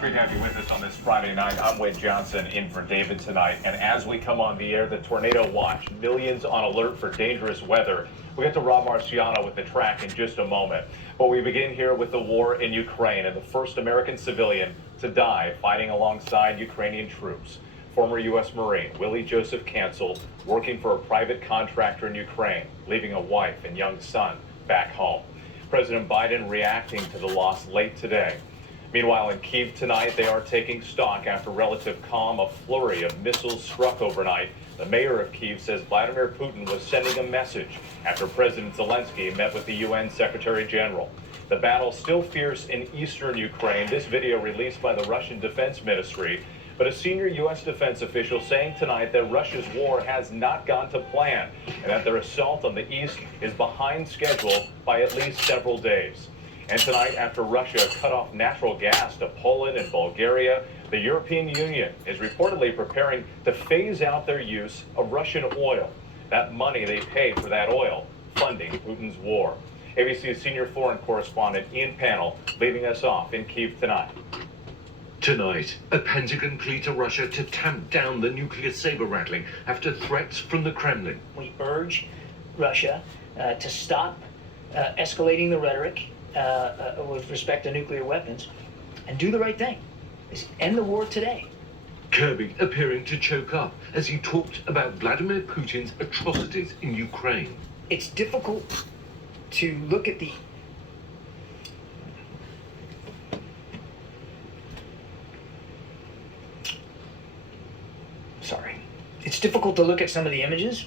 great to have you with us on this Friday night. I'm Wade Johnson in for David tonight. And as we come on the air, the tornado watch, millions on alert for dangerous weather. We'll get to Rob Marciano with the track in just a moment. But we begin here with the war in Ukraine and the first American civilian to die fighting alongside Ukrainian troops. Former U.S. Marine Willie Joseph Cancel working for a private contractor in Ukraine, leaving a wife and young son back home. President Biden reacting to the loss late today. Meanwhile, in Kyiv tonight, they are taking stock after relative calm. A flurry of missiles struck overnight. The mayor of Kyiv says Vladimir Putin was sending a message after President Zelensky met with the UN Secretary General. The battle still fierce in eastern Ukraine. This video released by the Russian Defense Ministry. But a senior U.S. defense official saying tonight that Russia's war has not gone to plan and that their assault on the east is behind schedule by at least several days. And tonight, after Russia cut off natural gas to Poland and Bulgaria, the European Union is reportedly preparing to phase out their use of Russian oil. That money they pay for that oil funding Putin's war. ABC's senior foreign correspondent Ian Pannell leading us off in Kyiv tonight. Tonight, a Pentagon plea to Russia to tamp down the nuclear saber-rattling after threats from the Kremlin. We urge Russia to stop escalating the rhetoric with respect to nuclear weapons and do the right thing. Is end the war today. Kirby appearing to choke up as he talked about Vladimir Putin's atrocities in Ukraine. It's difficult to look at the It's difficult to look at some of the images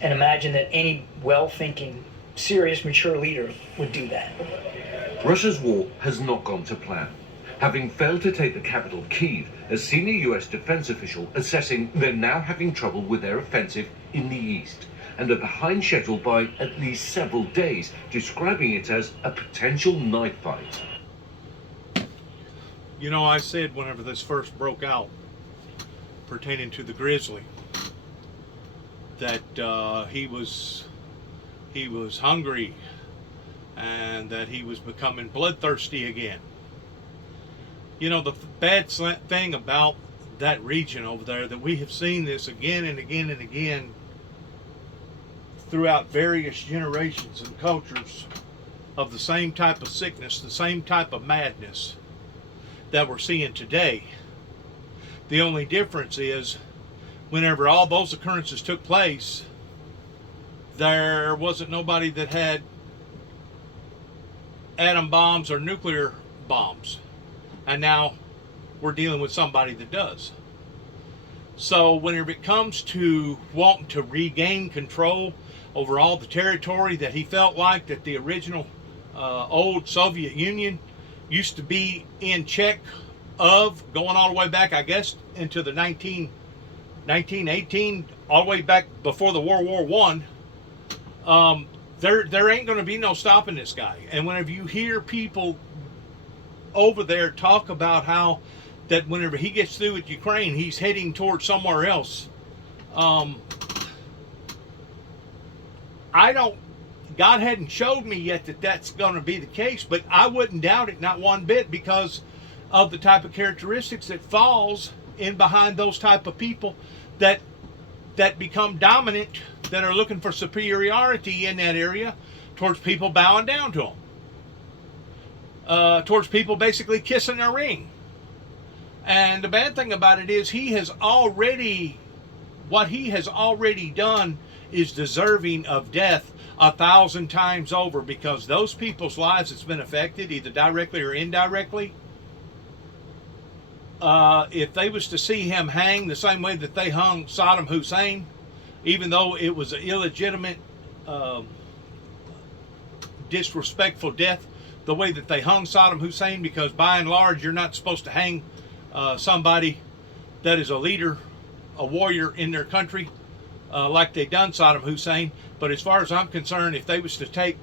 and imagine that any well-thinking, serious, mature leader would do that. Russia's war has not gone to plan. Having failed to take the capital, Kyiv, a senior U.S. defense official assessing they're now having trouble with their offensive in the east and are behind schedule by at least several days, describing it as a potential knife fight. You know, I said whenever this first broke out, pertaining to the grizzly, that he was hungry and that he was becoming bloodthirsty again. You know, the bad thing about that region over there, that we have seen this again and again and again throughout various generations and cultures of the same type of sickness, the same type of madness that we're seeing today. The only difference is, whenever all those occurrences took place, there wasn't nobody that had atom bombs or nuclear bombs. And now we're dealing with somebody that does. So whenever it comes to wanting to regain control over all the territory that he felt like that the original old Soviet Union used to be in check of, going all the way back, I guess, into the 1918, all the way back before the World War I, there ain't going to be no stopping this guy. And whenever you hear people over there talk about how that whenever he gets through with Ukraine, he's heading towards somewhere else, God hadn't showed me yet that that's going to be the case, but I wouldn't doubt it, not one bit, because of the type of characteristics that falls in behind those type of people that become dominant, that are looking for superiority in that area, towards people bowing down to them, towards people basically kissing their ring. And the bad thing about it is what he has already done is deserving of death 1,000 times over, because those people's lives that's been affected, either directly or indirectly, if they was to see him hang the same way that they hung Saddam Hussein, even though it was an illegitimate, disrespectful death, the way that they hung Saddam Hussein, because by and large you're not supposed to hang somebody that is a leader, a warrior in their country, like they done Saddam Hussein. But as far as I'm concerned, if they was to take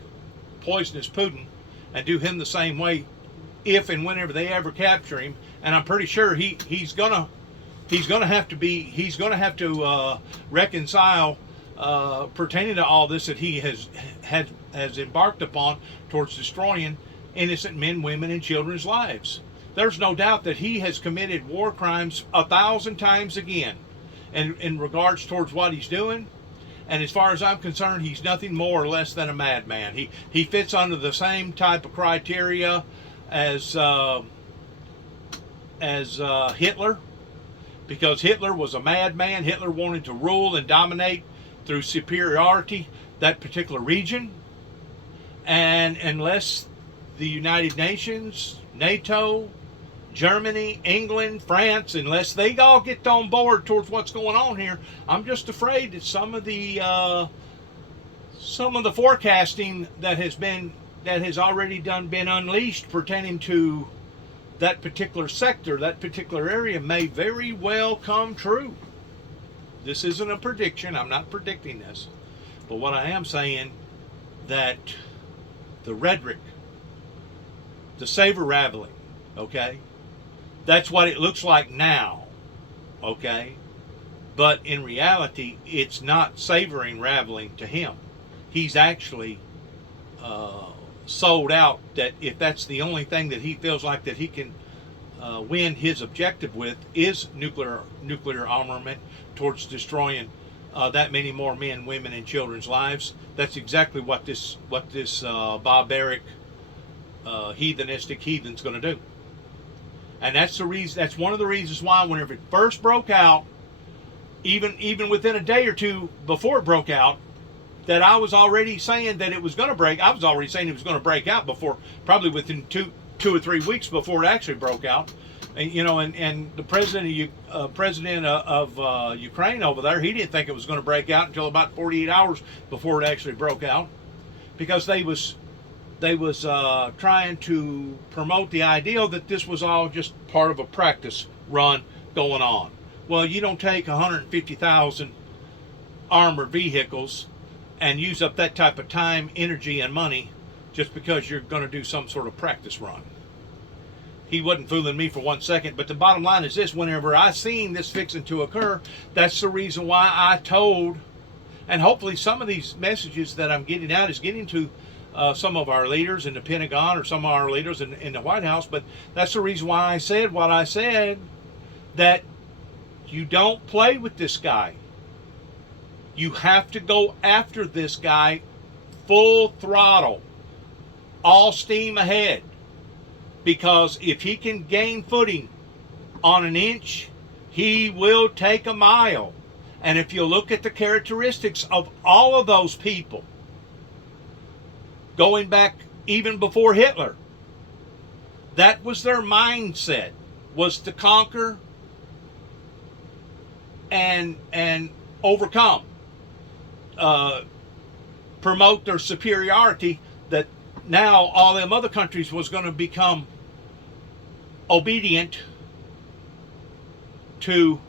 poisonous Putin and do him the same way, if and whenever they ever capture him, and I'm pretty sure he's gonna have to reconcile pertaining to all this that he has embarked upon towards destroying innocent men, women, and children's lives. there's no doubt that he has committed war crimes 1,000 times again, and in regards towards what he's doing. And as far as I'm concerned, he's nothing more or less than a madman. He fits under the same type of criteria as Hitler, because Hitler was a madman. Hitler wanted to rule and dominate through superiority that particular region. And unless the United Nations, NATO, Germany, England, France, unless they all get on board towards what's going on here, I'm just afraid that some of the forecasting that has already been unleashed pertaining to that particular sector, that particular area, may very well come true. This isn't a prediction. I'm not predicting this. But what I am saying, that the rhetoric, the saber rattling, okay, that's what it looks like now, okay? But in reality, it's not savoring rattling to him. He's actually sold out that if that's the only thing that he feels like that he can win his objective with is nuclear armament towards destroying that many more men, women, and children's lives. That's exactly what this barbaric heathen's going to do. And that's the reason. That's one of the reasons why, whenever it first broke out, even within a day or two before it broke out, that I was already saying that it was going to break. I was already saying it was going to break out before, probably within two or 3 weeks before it actually broke out. And, you know, and the president of Ukraine over there, he didn't think it was going to break out until about 48 hours before it actually broke out, because they was trying to promote the idea that this was all just part of a practice run going on. Well, you don't take 150,000 armored vehicles and use up that type of time, energy, and money just because you're going to do some sort of practice run. He wasn't fooling me for 1 second, but the bottom line is this: whenever I seen this fixing to occur, that's the reason why I told, and hopefully some of these messages that I'm getting out is getting to some of our leaders in the Pentagon or some of our leaders in the White House, but that's the reason why I said what I said, that you don't play with this guy. You have to go after this guy full throttle, all steam ahead, because if he can gain footing on an inch, he will take a mile. And if you look at the characteristics of all of those people, going back even before Hitler, that was their mindset, was to conquer and overcome, promote their superiority, that now all them other countries was going to become obedient to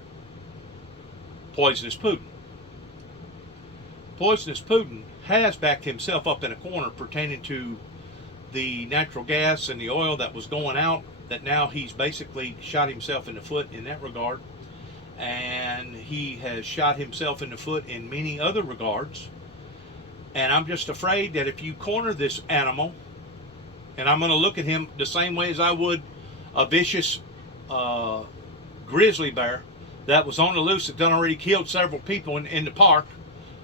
poisonous Putin. Poisonous Putin has backed himself up in a corner pertaining to the natural gas and the oil that was going out, that now he's basically shot himself in the foot in that regard. And he has shot himself in the foot in many other regards. And I'm just afraid that if you corner this animal, and I'm going to look at him the same way as I would a vicious grizzly bear that was on the loose, that done already killed several people in the park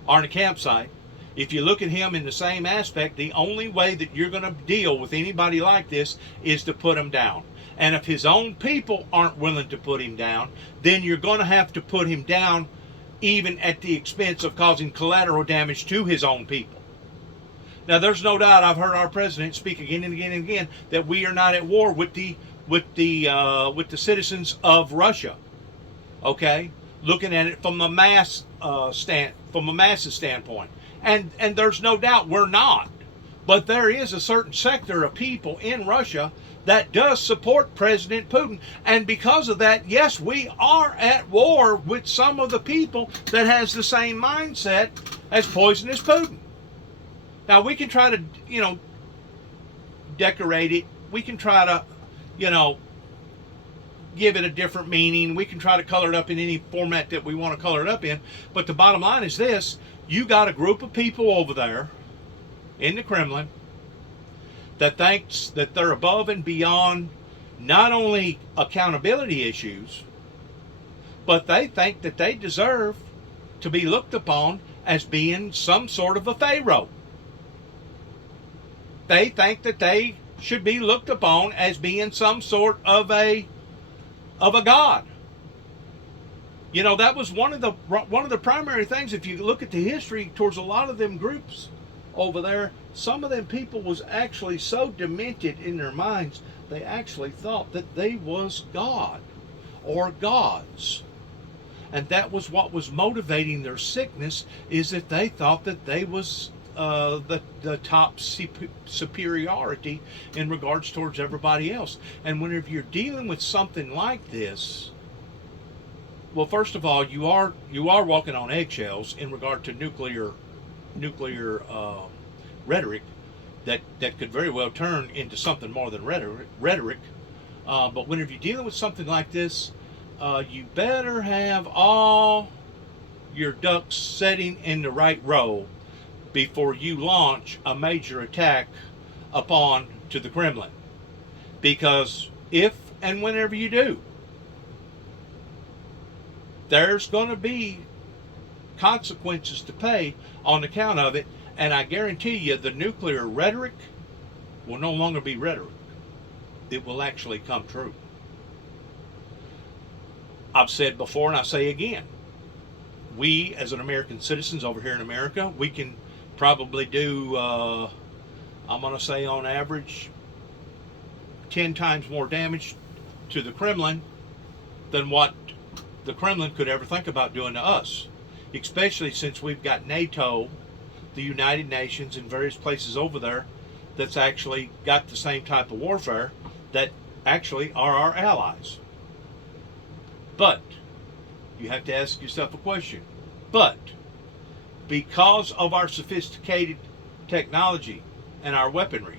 or in the campsite. If you look at him in the same aspect, the only way that you're going to deal with anybody like this is to put him down. And if his own people aren't willing to put him down, then you're going to have to put him down even at the expense of causing collateral damage to his own people. Now, there's no doubt, I've heard our president speak again and again and again, that we are not at war with the citizens of Russia. Okay, looking at it from the masses standpoint, and there's no doubt we're not. But there is a certain sector of people in Russia that does support President Putin. And because of that, yes, we are at war with some of the people that has the same mindset as poisonous Putin. Now, we can try to, decorate it. We can try to, give it a different meaning. We can try to color it up in any format that we want to color it up in. But the bottom line is this: you got a group of people over there in the Kremlin that thinks that they're above and beyond not only accountability issues, but they think that they deserve to be looked upon as being some sort of a pharaoh. They think that they should be looked upon as being some sort of a god. You know, that was one of the primary things. If you look at the history towards a lot of them groups over there, some of them people was actually so demented in their minds, they actually thought that they was God or gods. And that was what was motivating their sickness, is that they thought that they was the top superiority in regards towards everybody else. And whenever you're dealing with something like this, well, first of all, you are walking on eggshells in regard to nuclear rhetoric that could very well turn into something more than rhetoric. But whenever you're dealing with something like this, you better have all your ducks setting in the right row before you launch a major attack upon to the Kremlin. Because if and whenever you do, there's going to be consequences to pay on account of it. And I guarantee you, the nuclear rhetoric will no longer be rhetoric. It will actually come true. I've said before and I say again, we as an American citizens over here in America, we can probably do, I'm going to say on average, 10 times more damage to the Kremlin than what the Kremlin could ever think about doing to us. Especially since we've got NATO, the United Nations, and various places over there that's actually got the same type of warfare that actually are our allies. But you have to ask yourself a question. But because of our sophisticated technology and our weaponry,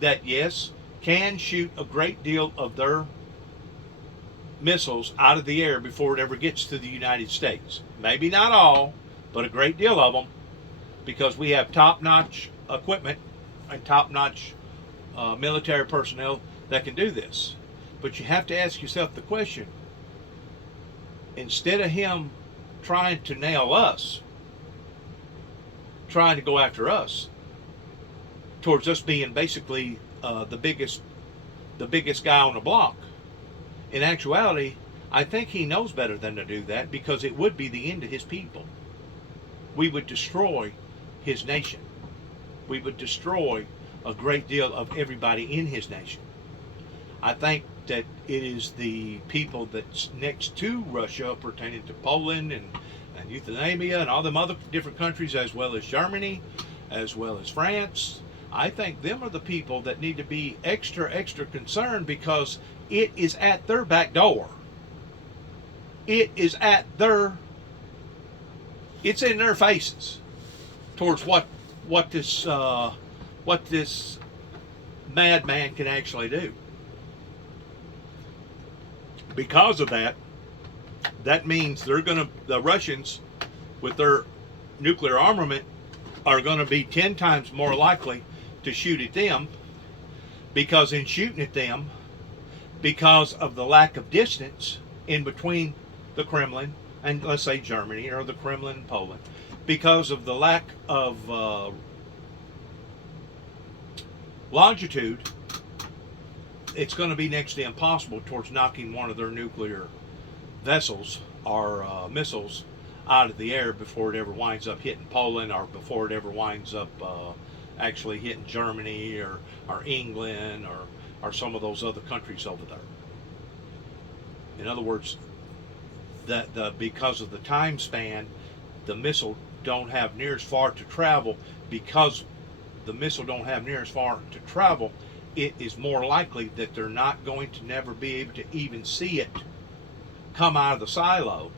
that yes, can shoot a great deal of their missiles out of the air before it ever gets to the United States. Maybe not all, but a great deal of them, because we have top-notch equipment and top-notch military personnel that can do this. But you have to ask yourself the question, instead of him trying to nail us, trying to go after us, towards us being basically the biggest guy on the block, in actuality, I think he knows better than to do that, because it would be the end of his people. We would destroy his nation. We would destroy a great deal of everybody in his nation. I think that it is the people that's next to Russia, pertaining to Poland and Lithuania and all them other different countries, as well as Germany, as well as France. I think them are the people that need to be extra concerned, because it is at their back door. It's in their faces towards what this madman can actually do. Because of that means the Russians, with their nuclear armament, are going to be 10 times more likely to shoot at them, because in shooting at them, because of the lack of distance in between the Kremlin and, let's say, Germany, or the Kremlin and Poland, because of the lack of longitude, it's going to be next to impossible towards knocking one of their nuclear vessels or missiles out of the air before it ever winds up hitting Poland, or before it ever winds up actually hitting Germany or England or some of those other countries over there. In other words, because of the time span, the missile don't have near as far to travel. Because the missile don't have near as far to travel, it is more likely that they're not going to never be able to even see it come out of the silo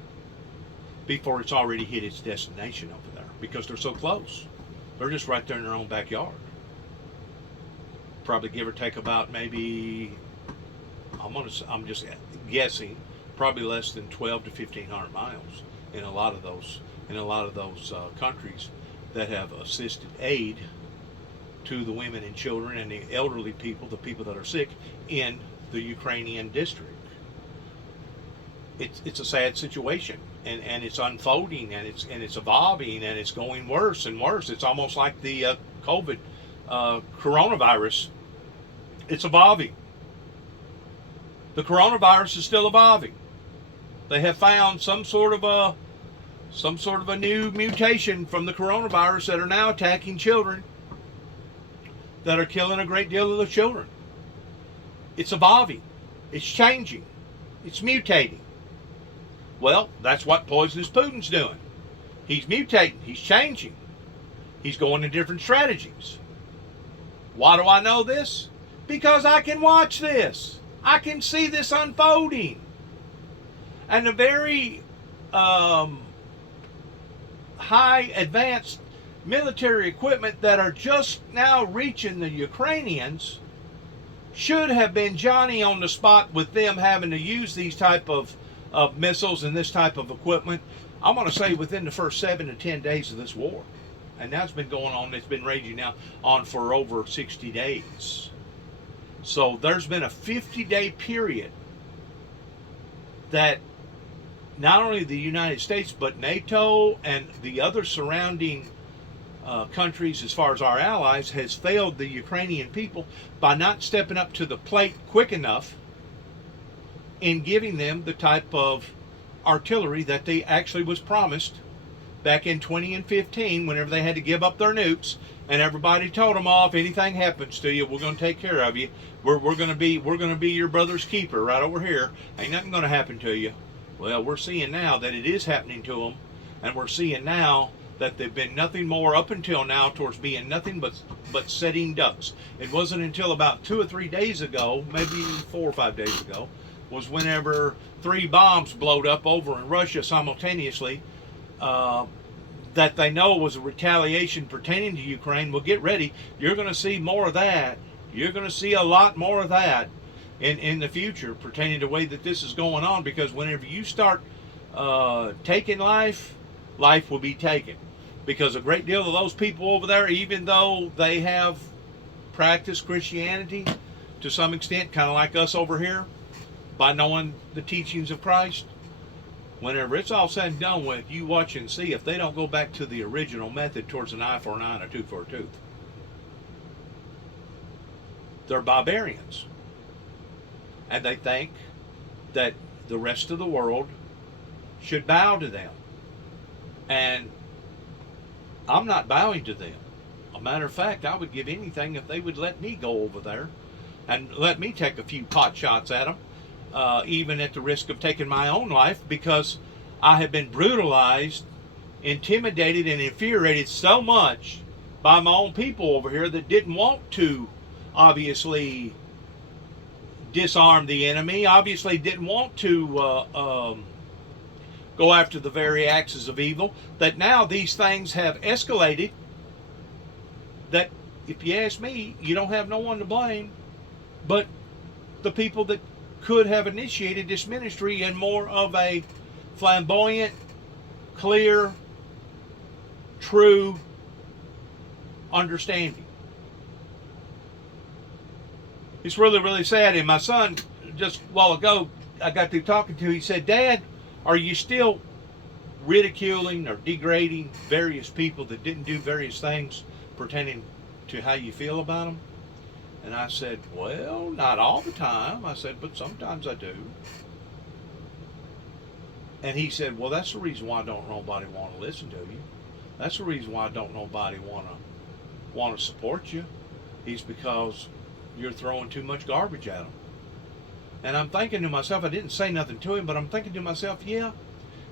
before it's already hit its destination over there, because they're so close. They're just right there in their own backyard. Probably give or take about maybe, I'm just guessing, probably less than 12 to 1,500 miles in a lot of those countries that have assisted aid to the women and children and the elderly people, the people that are sick, in the Ukrainian district. It's a sad situation, and it's unfolding, and it's evolving, and it's going worse and worse. It's almost like the COVID coronavirus. It's evolving. The coronavirus is still evolving. They have found some sort of a new mutation from the coronavirus that are now attacking children, that are killing a great deal of the children. It's evolving. It's changing. It's mutating. Well, that's what poisonous Putin's doing. He's mutating. He's changing. He's going to different strategies. Why do I know this? Because I can watch this. I can see this unfolding. And the very high advanced military equipment that are just now reaching the Ukrainians should have been Johnny on the spot with them having to use these type of missiles and this type of equipment. I'm going to say within the first 7 to 10 days of this war. And that's been going on, it's been raging now on for over 60 days. So there's been a 50-day period that not only the United States, but NATO and the other surrounding countries, as far as our allies, has failed the Ukrainian people by not stepping up to the plate quick enough in giving them the type of artillery that they actually was promised back in 20 and 15, whenever they had to give up their nukes, and everybody told them, "Oh, if anything happens to you, we're going to take care of you. We're going to be your brother's keeper right over here. Ain't nothing going to happen to you." Well, we're seeing now that it is happening to them, and we're seeing now that they've been nothing more up until now towards being nothing but setting ducks. It wasn't until about 2 or 3 days ago, maybe 4 or 5 days ago, was whenever 3 bombs blowed up over in Russia simultaneously, that they know was a retaliation pertaining to Ukraine. Well, get ready. You're going to see more of that. You're going to see a lot more of that in the future pertaining to the way that this is going on, because whenever you start taking life, life will be taken. Because a great deal of those people over there, even though they have practiced Christianity to some extent, kind of like us over here, by knowing the teachings of Christ, whenever it's all said and done with, you watch and see if they don't go back to the original method towards an eye for an eye and a tooth for a tooth. They're barbarians. And they think that the rest of the world should bow to them. And I'm not bowing to them. A matter of fact, I would give anything if they would let me go over there and let me take a few pot shots at them, even at the risk of taking my own life, because I have been brutalized, intimidated, and infuriated so much by my own people over here that didn't want to obviously disarm the enemy, obviously didn't want to go after the very axis of evil, that now these things have escalated, that if you ask me, you don't have no one to blame but the people that could have initiated this ministry in more of a flamboyant, clear, true understanding. It's really, really sad. And my son, just a while ago, I got through talking to, he said, "Dad, are you still ridiculing or degrading various people that didn't do various things pertaining to how you feel about them?" And I said, "Well, not all the time." I said, "But sometimes I do." And he said, "Well, that's the reason why don't nobody want to listen to you. That's the reason why don't nobody want to support you. Is because you're throwing too much garbage at them." And I'm thinking to myself, I didn't say nothing to him, but I'm thinking to myself, yeah,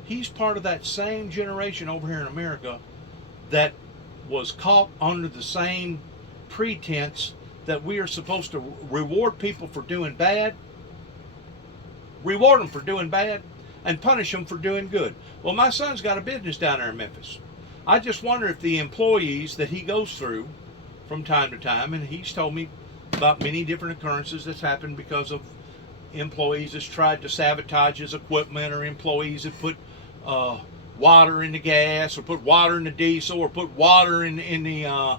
he's part of that same generation over here in America that was caught under the same pretense that we are supposed to reward people for doing bad, reward them for doing bad, and punish them for doing good. Well, my son's got a business down there in Memphis. I just wonder if the employees that he goes through from time to time, and he's told me about many different occurrences that's happened because of employees that's tried to sabotage his equipment, or employees that put water in the gas, or put water in the diesel, or put water in the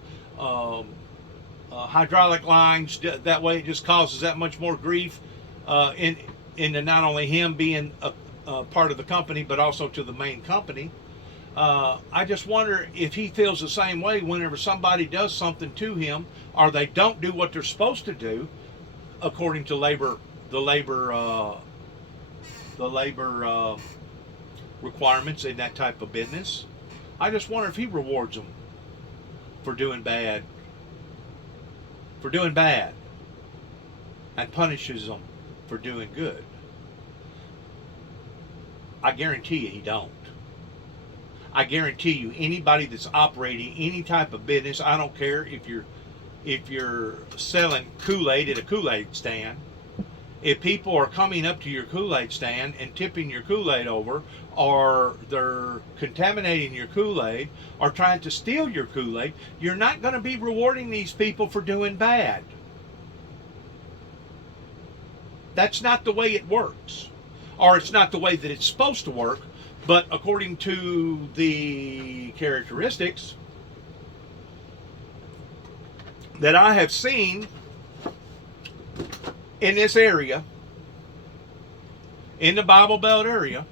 hydraulic lines. That way it just causes that much more grief into not only him being a part of the company, but also to the main company. I just wonder if he feels the same way whenever somebody does something to him, or they don't do what they're supposed to do, according to the labor requirements in that type of business. I just wonder if he rewards them for doing bad, and punishes them for doing good. I guarantee you he don't. I guarantee you anybody that's operating any type of business, I don't care if you're selling Kool-Aid at a Kool-Aid stand, if people are coming up to your Kool-Aid stand and tipping your Kool-Aid over, or they're contaminating your Kool-Aid, or trying to steal your Kool-Aid, you're not going to be rewarding these people for doing bad. That's not the way it works. Or it's not the way that it's supposed to work, but according to the characteristics that I have seen in this area, in the Bible Belt area,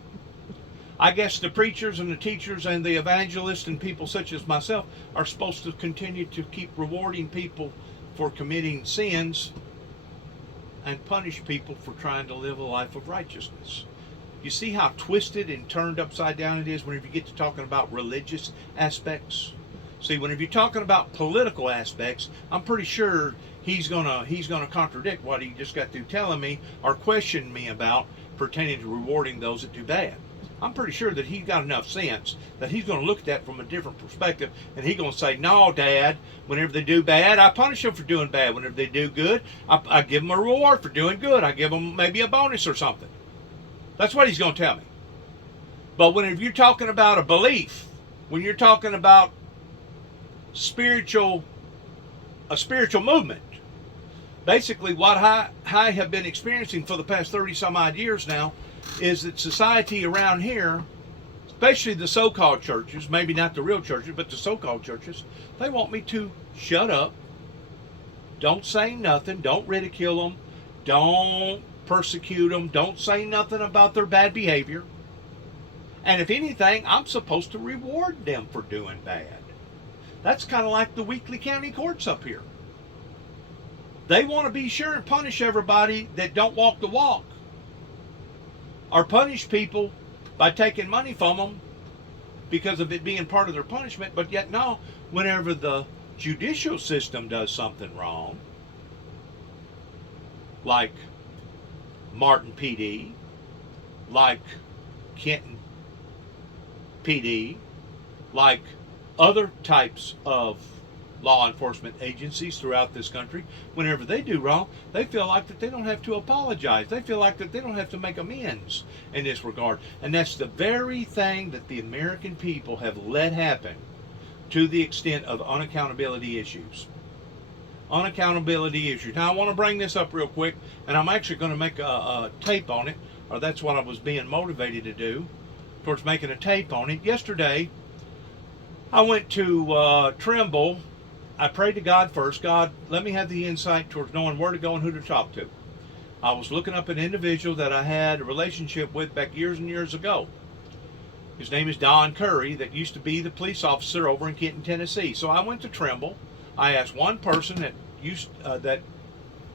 I guess the preachers and the teachers and the evangelists and people such as myself are supposed to continue to keep rewarding people for committing sins and punish people for trying to live a life of righteousness. You see how twisted and turned upside down it is whenever you get to talking about religious aspects? See, whenever you're talking about political aspects, I'm pretty sure he's gonna contradict what he just got through telling me or question me about pertaining to rewarding those that do bad. I'm pretty sure that he's got enough sense that he's going to look at that from a different perspective, and he's going to say, no, Dad, whenever they do bad, I punish them for doing bad. Whenever they do good, I give them a reward for doing good. I give them maybe a bonus or something. That's what he's going to tell me. But whenever you're talking about a belief, when you're talking about a spiritual movement, basically what I have been experiencing for the past 30 some odd years now is that society around here, especially the so-called churches, maybe not the real churches, but the so-called churches, they want me to shut up, don't say nothing, don't ridicule them, don't persecute them, don't say nothing about their bad behavior. And if anything, I'm supposed to reward them for doing bad. That's kind of like the weekly county courts up here. They want to be sure and punish everybody that don't walk the walk, or punish people by taking money from them because of it being part of their punishment. But yet now, whenever the judicial system does something wrong, like Martin PD, like Kenton PD, like other types of law enforcement agencies throughout this country, whenever they do wrong, they feel like that they don't have to apologize. They feel like that they don't have to make amends in this regard. And that's the very thing that the American people have let happen to the extent of unaccountability issues. Unaccountability issues. Now, I want to bring this up real quick, and I'm actually going to make a tape on it, or that's what I was being motivated to do, towards making a tape on it. Yesterday, I went to Trimble. I prayed to God first. God, let me have the insight towards knowing where to go and who to talk to. I was looking up an individual that I had a relationship with back years and years ago. His name is Don Curry, that used to be the police officer over in Kenton, Tennessee. So I went to Trimble. I asked one person that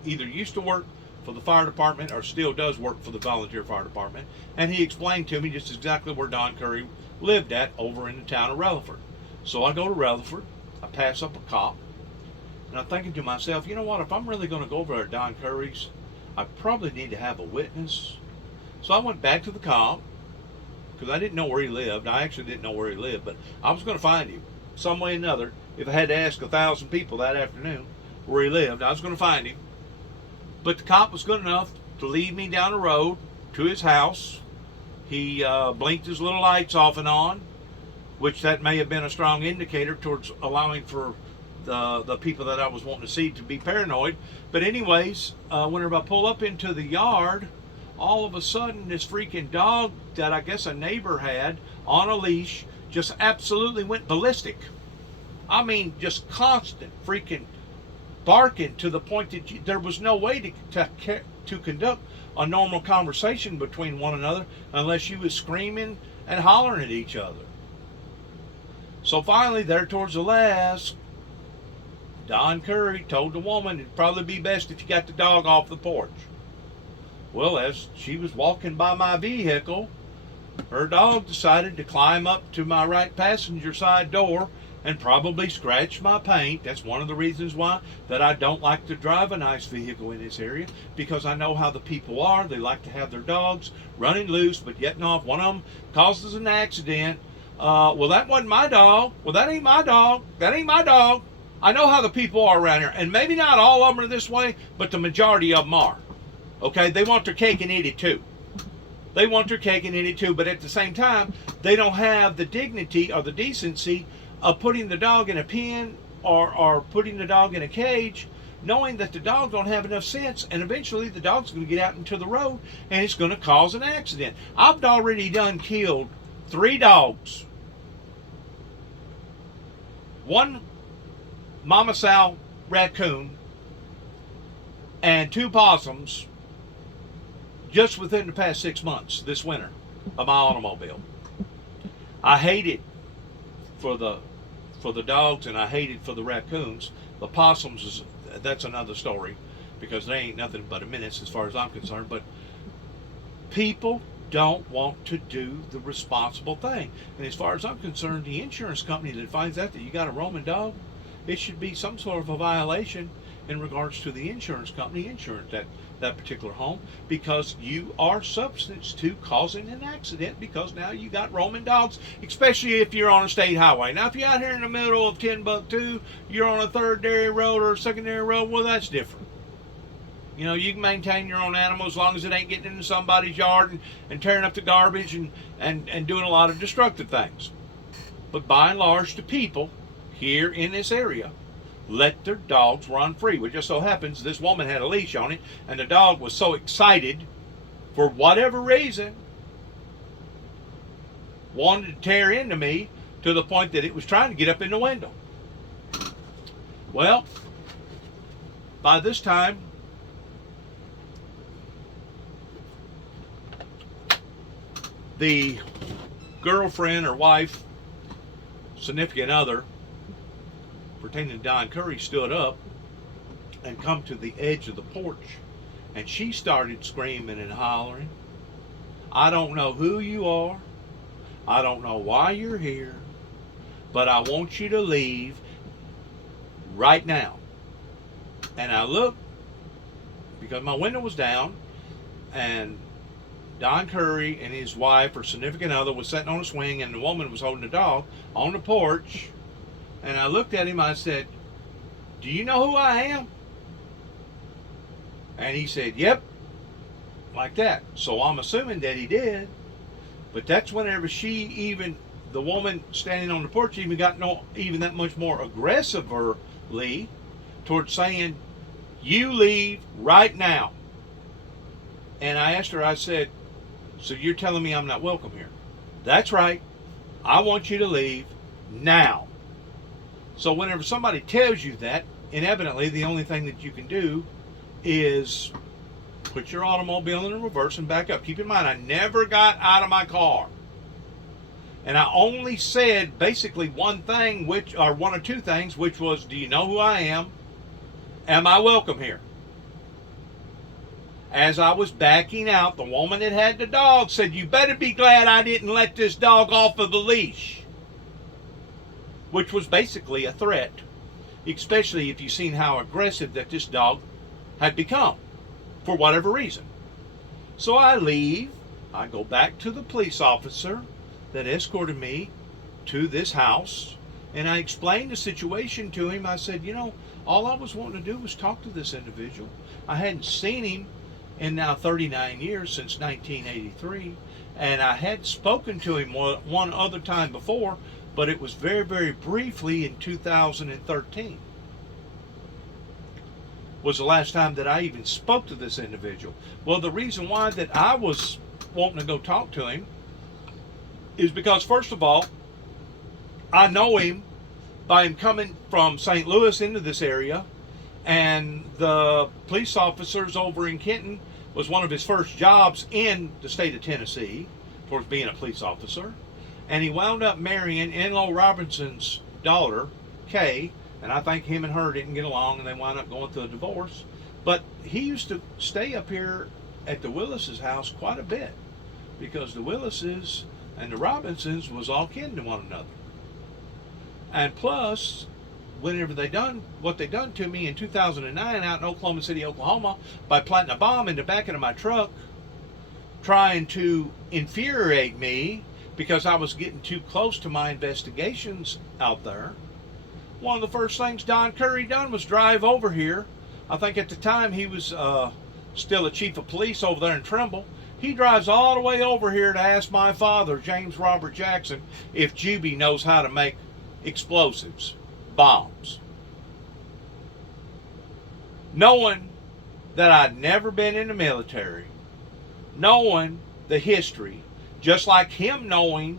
either used to work for the fire department or still does work for the volunteer fire department, and he explained to me just exactly where Don Curry lived at over in the town of Rutherford. So I go to Rutherford. I pass up a cop, and I'm thinking to myself, you know what, if I'm really going to go over to Don Curry's, I probably need to have a witness. So I went back to the cop, because I didn't know where he lived. I actually didn't know where he lived, but I was going to find him some way or another. If I had to ask 1,000 people that afternoon where he lived, I was going to find him. But the cop was good enough to lead me down the road to his house. He blinked his little lights off and on, which that may have been a strong indicator towards allowing for the people that I was wanting to see to be paranoid. But anyways, whenever I pull up into the yard, all of a sudden this freaking dog that I guess a neighbor had on a leash just absolutely went ballistic. I mean, just constant freaking barking to the point that there was no way to conduct a normal conversation between one another unless you was screaming and hollering at each other. So finally, there towards the last, Don Curry told the woman it'd probably be best if you got the dog off the porch. Well, as she was walking by my vehicle, her dog decided to climb up to my right passenger side door and probably scratch my paint. That's one of the reasons why that I don't like to drive a nice vehicle in this area, because I know how the people are. They like to have their dogs running loose, but getting off. One of them causes an accident. Well, that wasn't my dog. Well, that ain't my dog. That ain't my dog. I know how the people are around here, and maybe not all of them are this way, but the majority of them are. Okay, they want their cake and eat it too. They want their cake and eat it too, but at the same time, they don't have the dignity or the decency of putting the dog in a pen or putting the dog in a cage, knowing that the dog don't have enough sense, and eventually the dog's going to get out into the road and it's going to cause an accident. I've already done killed 3 dogs. One Mama Sow raccoon and 2 possums just within the past 6 months this winter of my automobile. I hate it for the dogs, and I hate it for the raccoons. The possums, that's another story, because they ain't nothing but a menace as far as I'm concerned. But people don't want to do the responsible thing. And as far as I'm concerned, the insurance company that finds out that you got a roaming dog, it should be some sort of a violation in regards to the insurance company insurance that particular home, because you are substance to causing an accident, because now you got roaming dogs, especially if you're on a state highway. Now, if you're out here in the middle of Timbuktu, you're on a third-dairy road or a secondary road, well, that's different. You know, you can maintain your own animal as long as it ain't getting into somebody's yard and tearing up the garbage and doing a lot of destructive things. But by and large, the people here in this area let their dogs run free. It just so happens this woman had a leash on it, and the dog was so excited, for whatever reason, wanted to tear into me to the point that it was trying to get up in the window. Well, by this time, the girlfriend or wife, significant other, pertaining to Don Curry, stood up and come to the edge of the porch, and she started screaming and hollering, "I don't know who you are, I don't know why you're here, but I want you to leave right now." And I looked, because my window was down, and Don Curry and his wife or significant other was sitting on a swing, and the woman was holding the dog on the porch. And I looked at him, I said, "Do you know who I am?" And he said, "Yep," like that. So I'm assuming that he did. But that's whenever the woman standing on the porch even got even that much more aggressively towards saying, "You leave right now." And I asked her, I said, "So you're telling me I'm not welcome here?" "That's right. I want you to leave now." So whenever somebody tells you that, inevitably the only thing that you can do is put your automobile in reverse and back up. Keep in mind, I never got out of my car. And I only said basically one thing, one or two things, which was, "Do you know who I am? Am I welcome here?" As I was backing out, the woman that had the dog said, "You better be glad I didn't let this dog off of the leash," which was basically a threat, especially if you've seen how aggressive that this dog had become, for whatever reason. So I leave, I go back to the police officer that escorted me to this house, and I explained the situation to him. I said, all I was wanting to do was talk to this individual. I hadn't seen him in now 39 years, since 1983, and I had spoken to him one other time before, but it was very, very briefly in 2013 was the last time that I even spoke to this individual. Well, the reason why that I was wanting to go talk to him is because, first of all, I know him by him coming from St. Louis into this area, and the police officers over in Kenton was one of his first jobs in the state of Tennessee, towards being a police officer. And he wound up marrying Enloe Robinson's daughter, Kay, and I think him and her didn't get along, and they wound up going through a divorce. But he used to stay up here at the Willis's house quite a bit, because the Willises and the Robinsons was all kin to one another. And plus, whenever they done what they done to me in 2009 out in Oklahoma City, Oklahoma, by planting a bomb in the back of my truck, trying to infuriate me because I was getting too close to my investigations out there, one of the first things Don Curry done was drive over here. I think at the time he was still a chief of police over there in Trimble. He drives all the way over here to ask my father, James Robert Jackson, if Juby knows how to make explosives, bombs. Knowing that I'd never been in the military, knowing the history, just like him knowing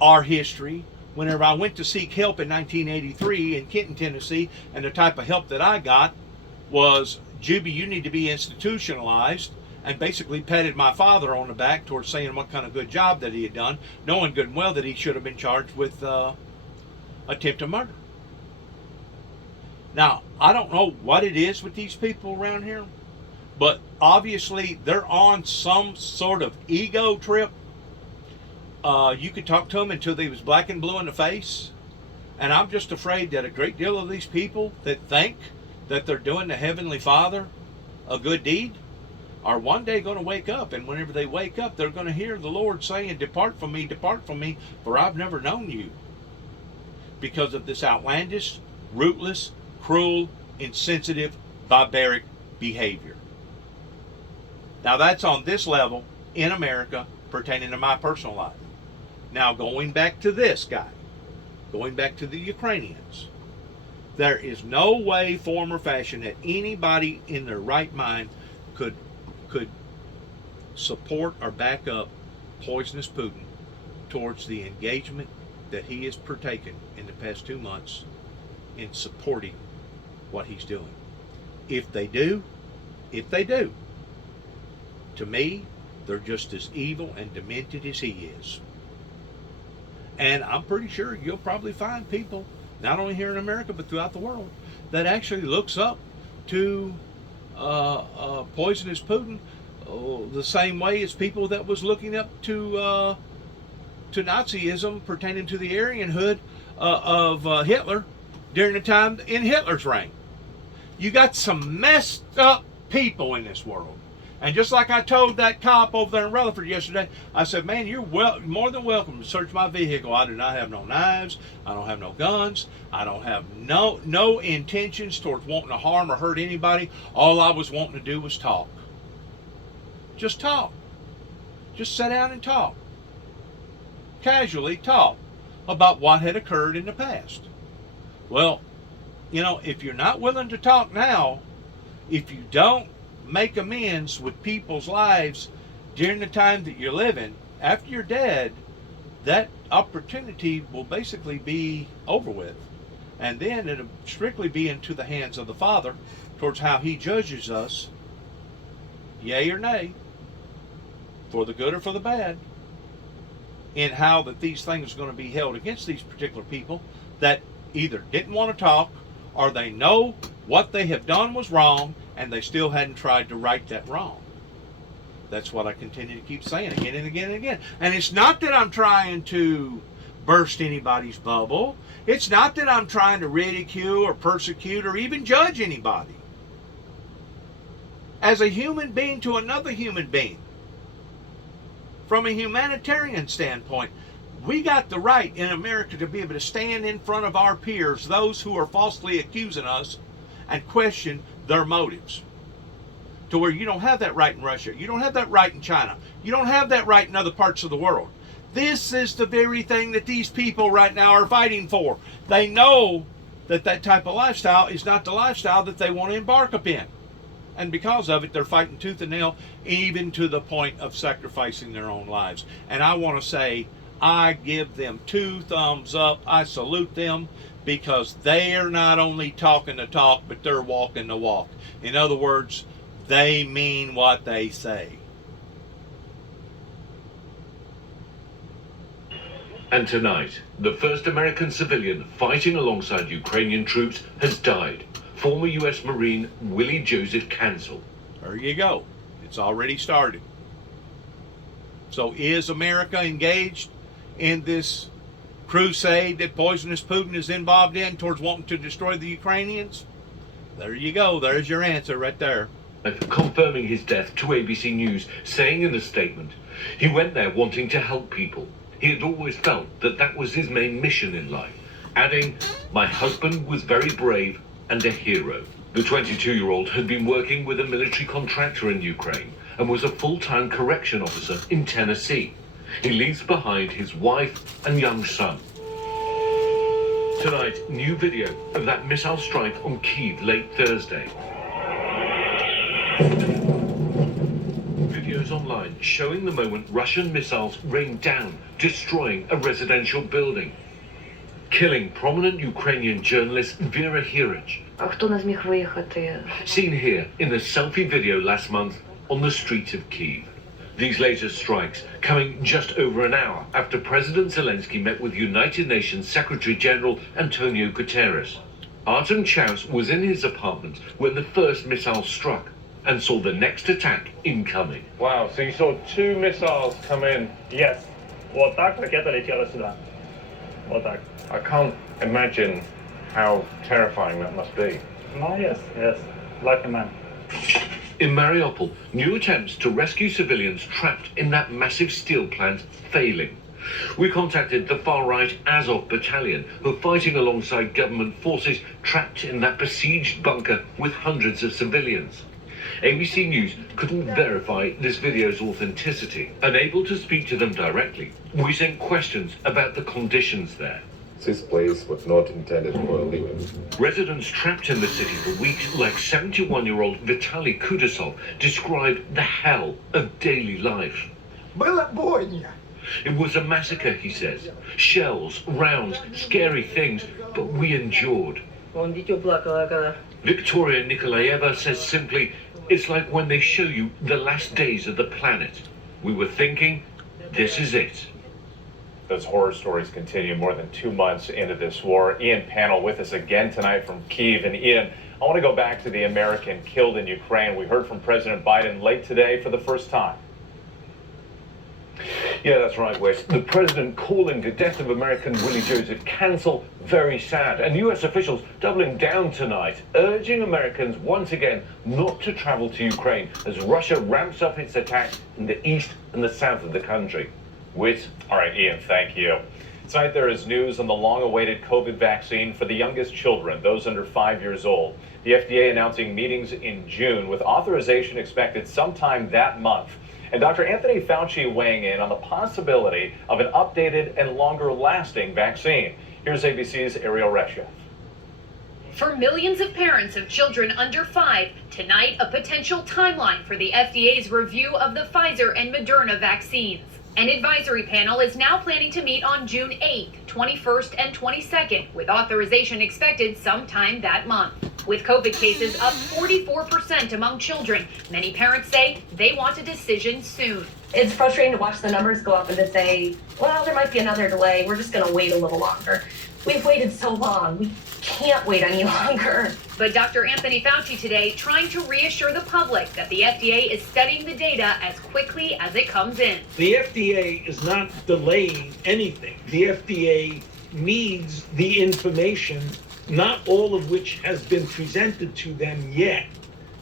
our history, whenever I went to seek help in 1983 in Kenton, Tennessee, and the type of help that I got was, Juby, you need to be institutionalized, and basically patted my father on the back towards saying what kind of good job that he had done, knowing good and well that he should have been charged with attempted murder. Now, I don't know what it is with these people around here, but obviously they're on some sort of ego trip. You could talk to them until they was black and blue in the face. And I'm just afraid that a great deal of these people that think that they're doing the Heavenly Father a good deed are one day going to wake up. And whenever they wake up, they're going to hear the Lord saying, depart from me, for I've never known you. Because of this outlandish, rootless, cruel, insensitive, barbaric behavior. Now that's on this level in America pertaining to my personal life. Now going back to this guy, going back to the Ukrainians, there is no way, form, or fashion that anybody in their right mind could support or back up poisonous Putin towards the engagement that he has partaken in the past 2 months in supporting what he's doing. If they do, to me, they're just as evil and demented as he is. And I'm pretty sure you'll probably find people, not only here in America, but throughout the world, that actually looks up to poisonous Putin the same way as people that was looking up to Nazism pertaining to the Aryanhood of Hitler during the time in Hitler's reign. You got some messed up people in this world. And just like I told that cop over there in Rutherford yesterday, I said, man, you're more than welcome to search my vehicle. I do not have no knives. I don't have no guns. I don't have no intentions towards wanting to harm or hurt anybody. All I was wanting to do was talk. Just talk. Just sit down and talk. Casually talk about what had occurred in the past. Well, if you're not willing to talk now, if you don't make amends with people's lives during the time that you're living, after you're dead, that opportunity will basically be over with. And then it'll strictly be into the hands of the Father towards how he judges us, yea or nay, for the good or for the bad, in how that these things are going to be held against these particular people that either didn't want to talk, or they know what they have done was wrong and they still hadn't tried to right that wrong. That's what I continue to keep saying again and again and again. And it's not that I'm trying to burst anybody's bubble. It's not that I'm trying to ridicule or persecute or even judge anybody. As a human being to another human being, from a humanitarian standpoint, we got the right in America to be able to stand in front of our peers, those who are falsely accusing us, and question their motives. To where you don't have that right in Russia. You don't have that right in China. You don't have that right in other parts of the world. This is the very thing that these people right now are fighting for. They know that that type of lifestyle is not the lifestyle that they want to embark upon. And because of it, they're fighting tooth and nail, even to the point of sacrificing their own lives. And I want to say, I give them 2 thumbs up. I salute them, because they are not only talking the talk, but they're walking the walk. In other words, they mean what they say. And tonight, the first American civilian fighting alongside Ukrainian troops has died. Former U.S. Marine Willie Joseph Cancel. There you go. It's already started. So is America engaged in this crusade that poisonous Putin is involved in towards wanting to destroy the Ukrainians? There you go. There's your answer right there. Confirming his death to ABC News, saying in a statement, he went there wanting to help people. He had always felt that that was his main mission in life, adding, my husband was very brave and a hero. The 22-year-old had been working with a military contractor in Ukraine and was a full-time correction officer in Tennessee. He leaves behind his wife and young son. Tonight, new video of that missile strike on Kyiv late Thursday. Videos online showing the moment Russian missiles rained down, destroying a residential building, killing prominent Ukrainian journalist Vera Hirich. А хто не зміг виїхати? Seen here in a selfie video last month on the streets of Kyiv. These latest strikes coming just over an hour after President Zelensky met with United Nations Secretary General Antonio Guterres. Artem Chaus was in his apartment when the first missile struck and saw the next attack incoming. Wow, so you saw two missiles come in. Yes. Вот так ракета летела сюда. Вот так. I can't imagine how terrifying that must be. Oh, yes, yes. Lucky man. In Mariupol, new attempts to rescue civilians trapped in that massive steel plant failing. We contacted the far-right Azov battalion, who are fighting alongside government forces trapped in that besieged bunker with hundreds of civilians. ABC News couldn't verify this video's authenticity. Unable to speak to them directly, we sent questions about the conditions there. This place was not intended for living. Residents trapped in the city for weeks, like 71-year-old Vitaly Kudasov, described the hell of daily life. It was a massacre, he says. Shells, rounds, scary things, but we endured. Victoria Nikolaeva says simply, it's like when they show you the last days of the planet. We were thinking, this is it. Those horror stories continue more than 2 months into this war. Ian Pannell with us again tonight from Kyiv. And Ian, I want to go back to the American killed in Ukraine. We heard from President Biden late today for the first time. Yeah, that's right, Wes. The president calling the death of American Willie Joseph Cancel very sad. And U.S. officials doubling down tonight, urging Americans once again not to travel to Ukraine as Russia ramps up its attacks in the east and the south of the country. Wes? All right, Ian, thank you. Tonight there is news on the long-awaited COVID vaccine for the youngest children, those under 5 years old. The FDA announcing meetings in June with authorization expected sometime that month. And Dr. Anthony Fauci weighing in on the possibility of an updated and longer-lasting vaccine. Here's ABC's Ariel Resha. For millions of parents of children under 5, tonight a potential timeline for the FDA's review of the Pfizer and Moderna vaccines. An advisory panel is now planning to meet on June 8th, 21st, and 22nd, with authorization expected sometime that month. With COVID cases up 44% among children, many parents say they want a decision soon. It's frustrating to watch the numbers go up and to say, well, there might be another delay. We're just going to wait a little longer. We've waited so long. We can't wait any longer. But Dr. Anthony Fauci today trying to reassure the public that the FDA is studying the data as quickly as it comes in. The FDA is not delaying anything. The FDA needs the information, not all of which has been presented to them yet,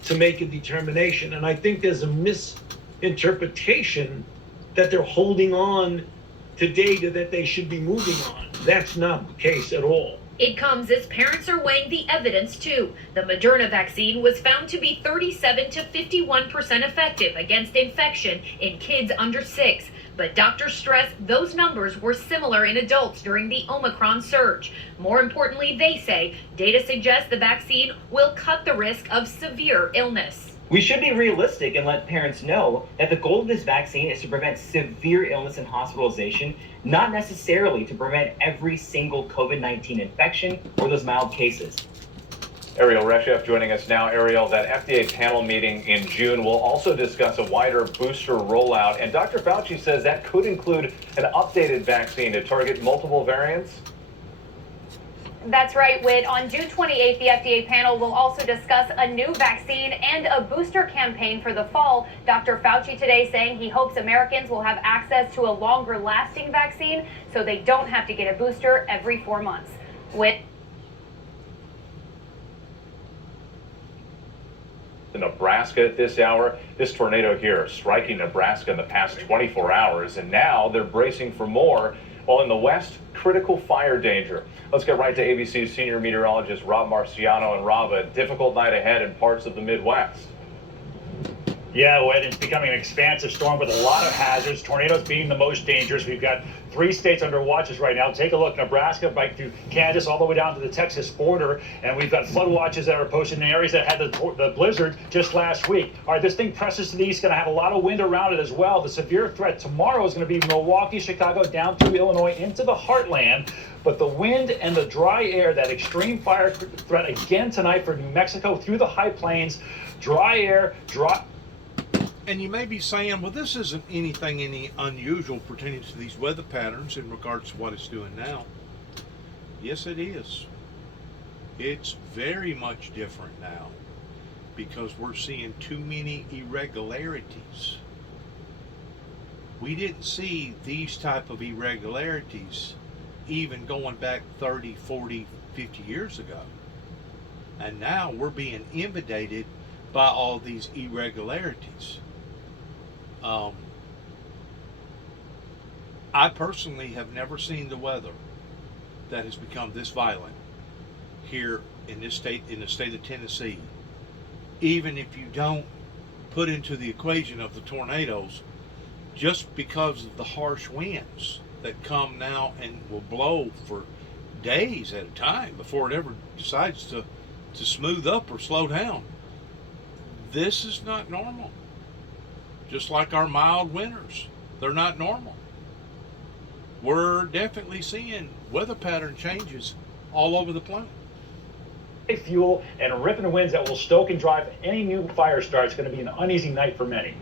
to make a determination. And I think there's a misinterpretation that they're holding on to data that they should be moving on. That's not the case at all. It comes as parents are weighing the evidence too. The Moderna vaccine was found to be 37 to 51% effective against infection in kids under 6. But doctors stress those numbers were similar in adults during the Omicron surge. More importantly, they say data suggests the vaccine will cut the risk of severe illness. We should be realistic and let parents know that the goal of this vaccine is to prevent severe illness and hospitalization, not necessarily to prevent every single COVID-19 infection or those mild cases. Ariel Reshef joining us now. Ariel, that FDA panel meeting in June will also discuss a wider booster rollout. And Dr. Fauci says that could include an updated vaccine to target multiple variants. That's right, Whit. On June 28th, the FDA panel will also discuss a new vaccine and a booster campaign for the fall. Dr. Fauci today saying he hopes Americans will have access to a longer lasting vaccine so they don't have to get a booster every 4 months. Whit. Nebraska at this hour. This tornado here striking Nebraska in the past 24 hours, and now they're bracing for more. While in the west, critical fire danger. Let's get right to ABC's senior meteorologist Rob Marciano. And Rob, a difficult night ahead in parts of the Midwest. Yeah, Whit, it's becoming an expansive storm with a lot of hazards, tornadoes being the most dangerous. We've got 3 states under watches right now. Take a look, Nebraska, right through Kansas, all the way down to the Texas border. And we've got flood watches that are posted in areas that had the blizzard just last week. All right, this thing presses to the east, going to have a lot of wind around it as well. The severe threat tomorrow is going to be Milwaukee, Chicago, down through Illinois into the heartland. But the wind and the dry air, that extreme fire threat again tonight for New Mexico through the high plains. Dry air, dry... And you may be saying, well, this isn't any unusual pertaining to these weather patterns in regards to what it's doing now. Yes, it is. It's very much different now because we're seeing too many irregularities. We didn't see these type of irregularities even going back 30, 40, 50 years ago. And now we're being inundated by all these irregularities. I personally have never seen the weather that has become this violent here in this state, in the state of Tennessee. Even if you don't put into the equation of the tornadoes, just because of the harsh winds that come now and will blow for days at a time before it ever decides to smooth up or slow down. This is not normal. Just like our mild winters, they're not normal. We're definitely seeing weather pattern changes all over the planet. Fuel and ripping winds that will stoke and drive any new fire start. It's going to be an uneasy night for many.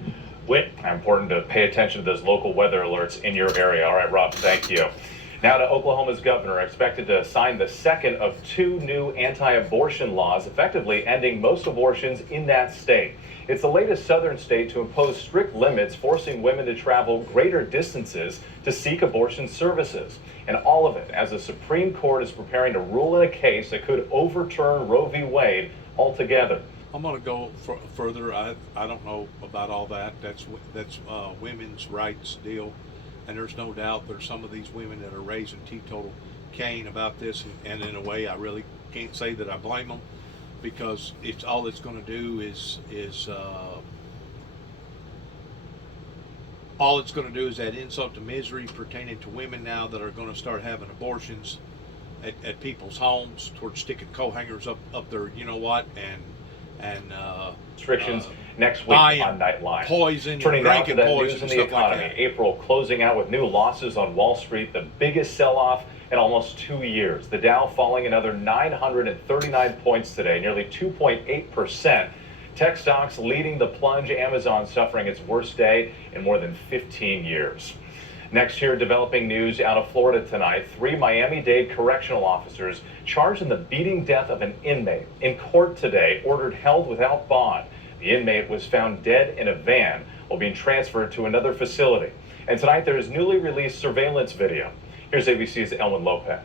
Whit. Important to pay attention to those local weather alerts in your area. All right, Rob, thank you. Now to Oklahoma's governor, expected to sign the second of 2 new anti-abortion laws, effectively ending most abortions in that state. It's the latest southern state to impose strict limits, forcing women to travel greater distances to seek abortion services. And all of it as the Supreme Court is preparing to rule in a case that could overturn Roe v. Wade altogether. I'm going to go further. I don't know about all that. That's women's rights deal. And there's no doubt there's some of these women that are raising teetotal Cain about this, and in a way I really can't say that I blame them, because it's all it's going to do is add insult to misery pertaining to women now that are going to start having abortions at people's homes, towards sticking coat hangers up their, you know what, and restrictions next week on Nightline. Poison, turning now to drinking that poison, news in the economy. like April closing out with new losses on Wall Street, the biggest sell-off in almost 2 years. The Dow falling another 939 points today, nearly 2.8%. Tech stocks leading the plunge. Amazon suffering its worst day in more than 15 years. Next here, developing news out of Florida tonight. 3 Miami-Dade correctional officers charged in the beating death of an inmate in court today, ordered held without bond. The inmate was found dead in a van while being transferred to another facility. And tonight there is newly released surveillance video. Here's ABC's Elwin Lopez.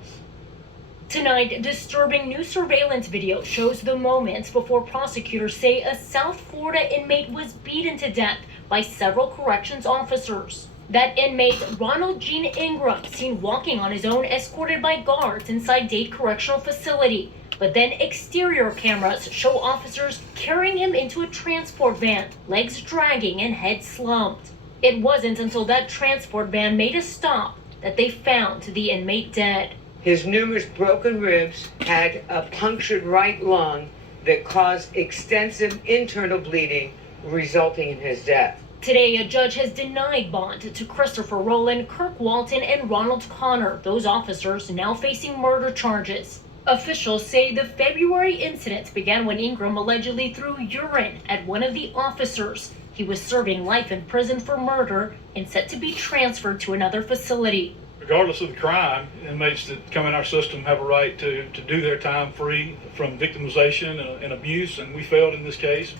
Tonight, disturbing new surveillance video shows the moments before prosecutors say a South Florida inmate was beaten to death by several corrections officers. That inmate, Ronald Gene Ingram, seen walking on his own, escorted by guards inside Dade Correctional Facility. But then exterior cameras show officers carrying him into a transport van, legs dragging and head slumped. It wasn't until that transport van made a stop that they found the inmate dead. His numerous broken ribs had a punctured right lung that caused extensive internal bleeding, resulting in his death. Today, a judge has denied bond to Christopher Rowland, Kirk Walton, and Ronald Connor, those officers now facing murder charges. Officials say the February incident began when Ingram allegedly threw urine at one of the officers. He was serving life in prison for murder and set to be transferred to another facility. Regardless of the crime, inmates that come in our system have a right to do their time free from victimization and abuse, and we failed in this case.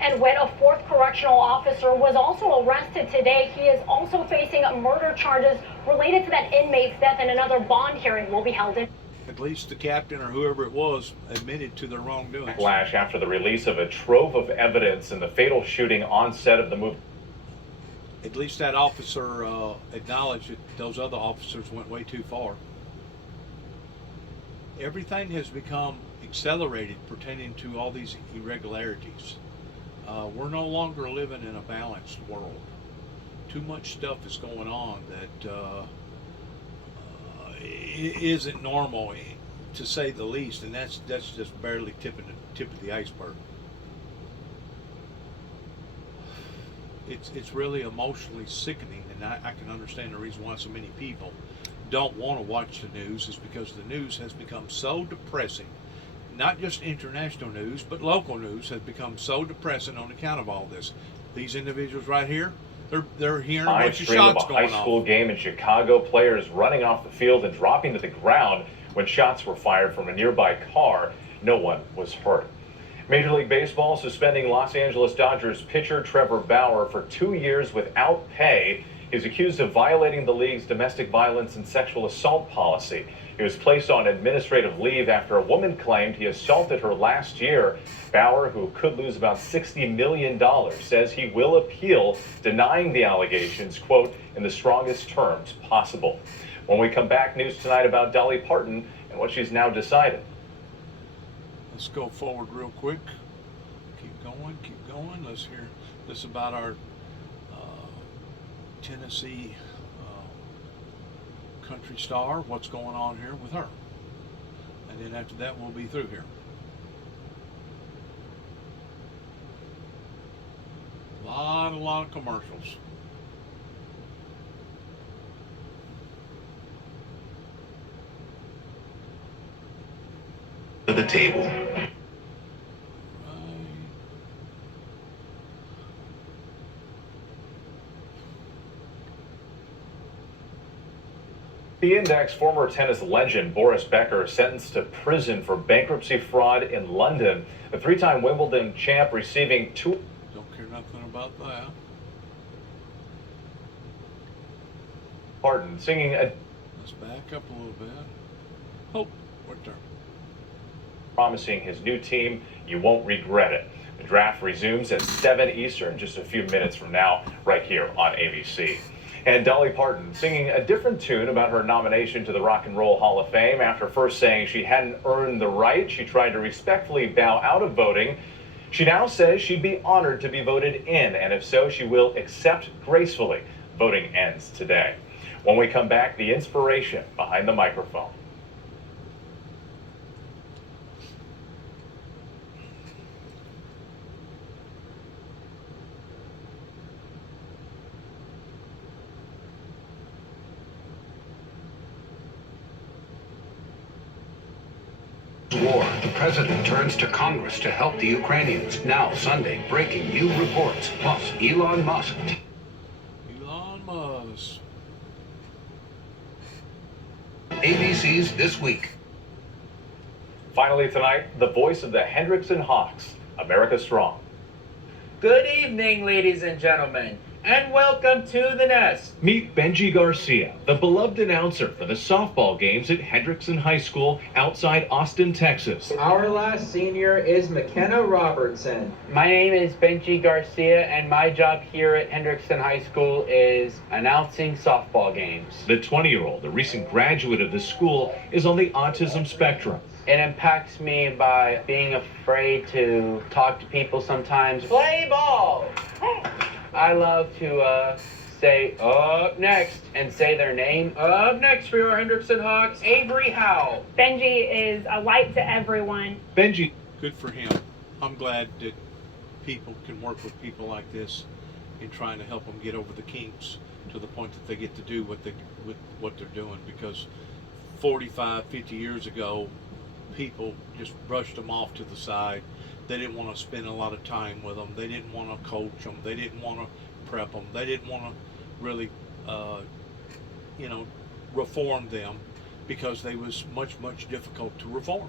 And when a fourth correctional officer was also arrested today, he is also facing murder charges related to that inmate's death, and another bond hearing will be held in. At least the captain or whoever it was admitted to their wrongdoing. Flash after the release of a trove of evidence in the fatal shooting on set of the movie. At least that officer acknowledged that those other officers went way too far. Everything has become accelerated pertaining to all these irregularities. We're no longer living in a balanced world. Too much stuff is going on that isn't normal, to say the least, and that's just barely tipping the tip of the iceberg. It's really emotionally sickening, and I can understand the reason why so many people don't want to watch the news is because the news has become so depressing. Not just international news, but local news has become so depressing on account of all this. These individuals right here, they're hearing a bunch of shots going off. High school game in Chicago, players running off the field and dropping to the ground when shots were fired from a nearby car. No one was hurt. Major League Baseball suspending Los Angeles Dodgers pitcher Trevor Bauer for 2 years without pay. He's accused of violating the league's domestic violence and sexual assault policy. He was placed on administrative leave after a woman claimed he assaulted her last year. Bauer, who could lose about $60 million, says he will appeal, denying the allegations, quote, in the strongest terms possible. When we come back, news tonight about Dolly Parton and what she's now decided. Let's go forward real quick. Keep going, keep going. Let's hear this about our Tennessee country star, what's going on here with her. And then after that, we'll be through here. A lot of commercials. To the table. The Index former tennis legend Boris Becker sentenced to prison for bankruptcy fraud in London. The three-time Wimbledon champ receiving two. Don't care nothing about that. Pardon, singing a. Let's back up a little bit. Oh, what there? Promising his new team, you won't regret it. The draft resumes at 7 Eastern, just a few minutes from now, right here on ABC. And Dolly Parton singing a different tune about her nomination to the Rock and Roll Hall of Fame. After first saying she hadn't earned the right, she tried to respectfully bow out of voting. She now says she'd be honored to be voted in, and if so, she will accept gracefully. Voting ends today. When we come back, the inspiration behind the microphone. War. The president turns to Congress to help the Ukrainians. Now, Sunday, breaking new reports. Plus, Elon Musk. Elon Musk. ABC's This Week. Finally tonight, the voice of the Hendrickson Hawks, America Strong. Good evening, ladies and gentlemen, and welcome to the Nest. Meet Benji Garcia, the beloved announcer for the softball games at Hendrickson High School outside Austin, Texas. Our last senior is McKenna Robertson. My name is Benji Garcia, and my job here at Hendrickson High School is announcing softball games. The 20-year-old, a recent graduate of the school, is on the autism spectrum. It impacts me by being afraid to talk to people sometimes. Play ball! I love to say, up next, and say their name. Up next for your Hendrickson Hawks, Avery Howe. Benji is a light to everyone. Benji. Good for him. I'm glad that people can work with people like this in trying to help them get over the kinks to the point that they get to do what they're doing, because 45, 50 years ago, people just brushed them off to the side. They didn't want to spend a lot of time with them. They didn't want to coach them. They didn't want to prep them. They didn't want to really, reform them because they was much difficult to reform.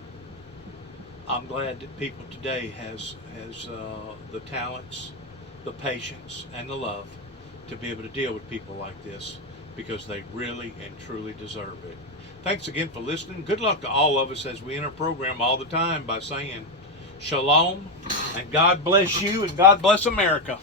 I'm glad that people today has the talents, the patience, and the love to be able to deal with people like this because they really and truly deserve it. Thanks again for listening. Good luck to all of us as we enter program all the time by saying shalom and God bless you and God bless America.